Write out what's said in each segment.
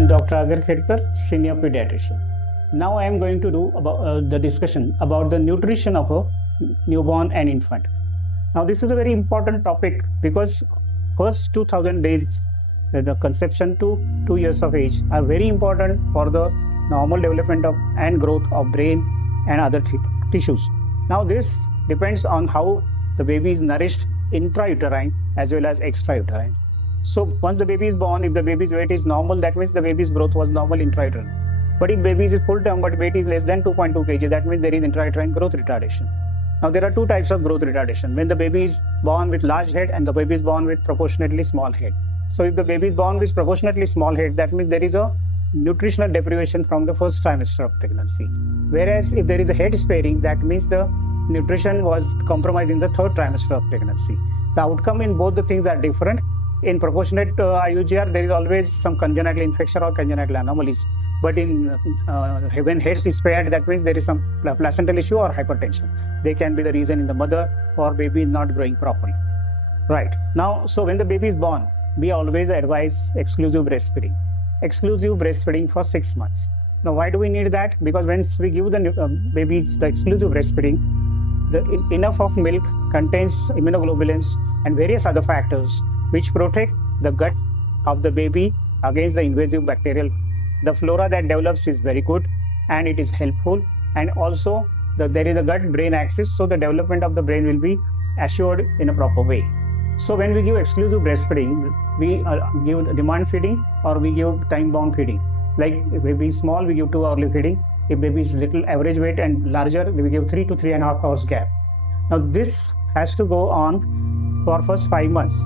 am Dr. Agarkhedkar, Senior Pediatrician. Now I am going to do the discussion about the nutrition of a newborn and infant. Now this is a very important topic because first 2000 days, the conception to 2 years of age are very important for the normal development of and growth of brain and other tissues. Now this depends on how the baby is nourished intrauterine as well as extrauterine. So once the baby is born, if the baby's weight is normal, that means the baby's growth was normal intrauterine. But if baby is full term but weight is less than 2.2 kg, that means there is intrauterine growth retardation. Now there are two types of growth retardation: when the baby is born with large head and the baby is born with proportionately small head. So if the baby is born with proportionately small head, that means there is a nutritional deprivation from the first trimester of pregnancy. Whereas if there is a head sparing, that means the nutrition was compromised in the third trimester of pregnancy. The outcome in both the things are different. In proportionate IUGR, there is always some congenital infection or congenital anomalies. But when head is spared, that means there is some placental issue or hypertension. They can be the reason in the mother or baby not growing properly. Right. Now, so when the baby is born, we always advise exclusive breastfeeding. Exclusive breastfeeding for 6 months. Now, why do we need that? Because once we give the babies the exclusive breastfeeding, enough of milk contains immunoglobulins and various other factors which protect the gut of the baby against the invasive bacterial. The flora that develops is very good and it is helpful, and also there is a gut-brain axis, so the development of the brain will be assured in a proper way. So when we give exclusive breastfeeding, we give demand feeding or we give time-bound feeding. Like if baby is small, we give 2 hourly feeding. If baby is little average weight and larger, we give 3 to 3.5 hours gap. Now this has to go on for first 5 months.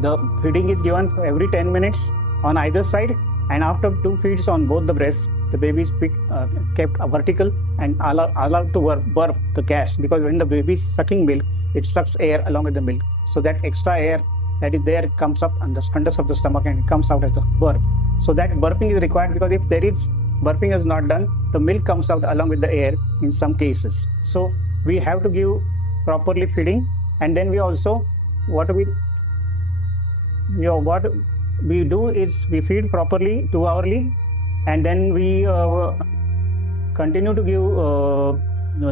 The feeding is given every 10 minutes on either side, and after 2 feeds on both the breasts, the baby is kept vertical and allowed to burp the gas, because when the baby is sucking milk, it sucks air along with the milk. So that extra air that is there comes up on the contents of the stomach and it comes out as a burp. So that burping is required, because if there is burping is not done, the milk comes out along with the air in some cases. So we have to give properly feeding, and then we also what we do is we feed properly 2 hourly, and then we continue to give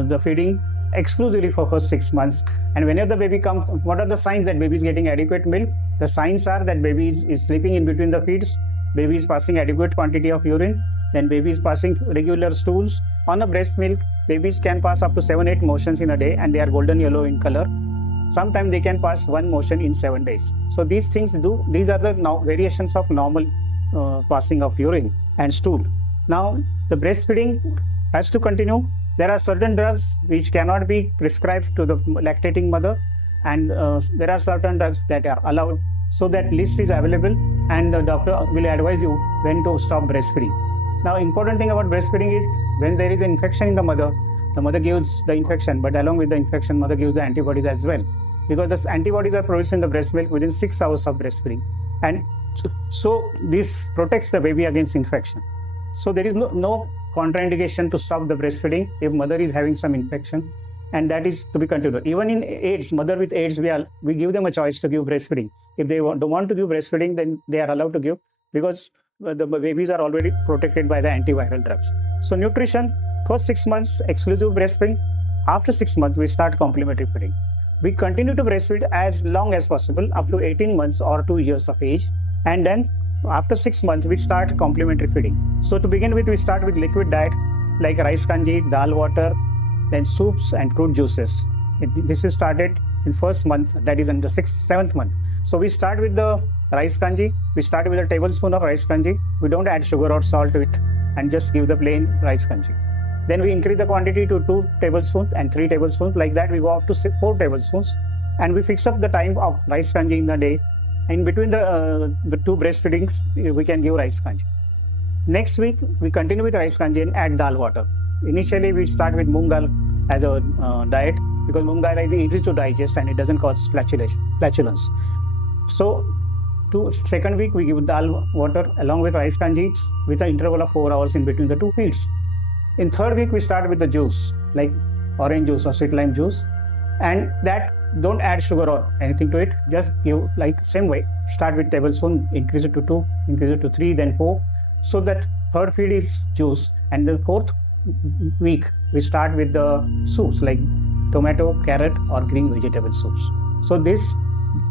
the feeding exclusively for first 6 months. And whenever the baby comes, what are the signs that baby is getting adequate milk? The signs are that baby is sleeping in between the feeds, baby is passing adequate quantity of urine, then baby is passing regular stools. On a breast milk, babies can pass up to 7-8 motions in a day, and they are golden yellow in color. Sometimes they can pass 1 motion in 7 days. So these these are the variations of normal passing of urine and stool. Now the breastfeeding has to continue. There are certain drugs which cannot be prescribed to the lactating mother, and there are certain drugs that are allowed. So that list is available, and the doctor will advise you when to stop breastfeeding. Now, important thing about breastfeeding is when there is an infection in the mother gives the infection, but along with the infection, mother gives the antibodies as well, because the antibodies are produced in the breast milk within 6 hours of breastfeeding, and so this protects the baby against infection. So there is no contraindication to stop the breastfeeding if mother is having some infection, and that is to be continued. Even in AIDS, mother with AIDS, we give them a choice to give breastfeeding. If they don't want to give breastfeeding, then they are allowed to give, because the babies are already protected by the antiviral drugs. So nutrition, first 6 months exclusive breastfeeding. After 6 months, we start complementary feeding. We continue to breastfeed as long as possible, up to 18 months or 2 years of age, and then after 6 months, we start complementary feeding. So to begin with, we start with liquid diet like rice kanji, dal water, then soups and fruit juices. This is started in first month, that is in the 7th month. So we start with the rice kanji. We start with a tablespoon of rice kanji. We don't add sugar or salt to it, and just give the plain rice kanji. Then we increase the quantity to 2 tablespoons and 3 tablespoons. Like that, we go up to 4 tablespoons, and we fix up the time of rice kanji in the day. In between the 2 breastfeedings, we can give rice kanji. Next week, we continue with rice kanji and add dal water. Initially, we start with moong dal as a diet, because moong dal is easy to digest and it doesn't cause flatulence. So, second week, we give dal water along with rice kanji with an interval of 4 hours in between the 2 feeds. In third week, we start with the juice, like orange juice or sweet lime juice, and that don't add sugar or anything to it. Just give like same way. Start with tablespoon, increase it to 2, increase it to 3, then 4, So that third feed is juice, and the fourth week we start with the soups like tomato, carrot, or green vegetable soups. So these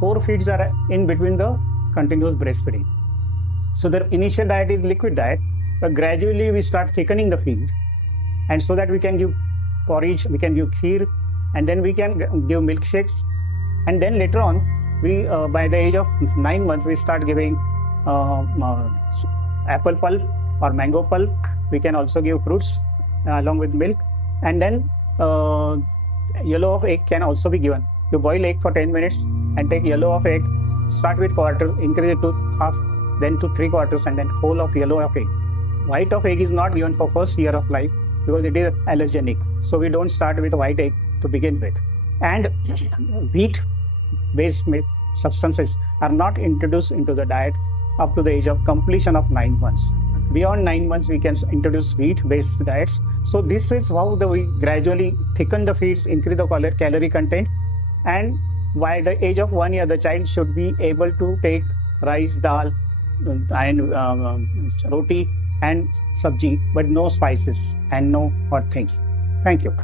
4 feeds are in between the continuous breastfeeding. So the initial diet is liquid diet, but gradually we start thickening the feed, and so that we can give porridge, we can give kheer, and then we can give milkshakes, and then later on we by the age of 9 months we start giving apple pulp or mango pulp. We can also give fruits along with milk, and then yellow of egg can also be given. You boil egg for 10 minutes and take yellow of egg, start with quarter, increase it to half, then to 3/4, and then whole of yellow of egg. White of egg is not given for first year of life because it is allergenic. So we don't start with white egg to begin with. And wheat-based substances are not introduced into the diet up to the age of completion of 9 months. Beyond 9 months, we can introduce wheat-based diets. So this is how we gradually thicken the feeds, increase the calorie content, and by the age of 1 year, the child should be able to take rice, dal, and roti and sabji, but no spices and no hot things. Thank you.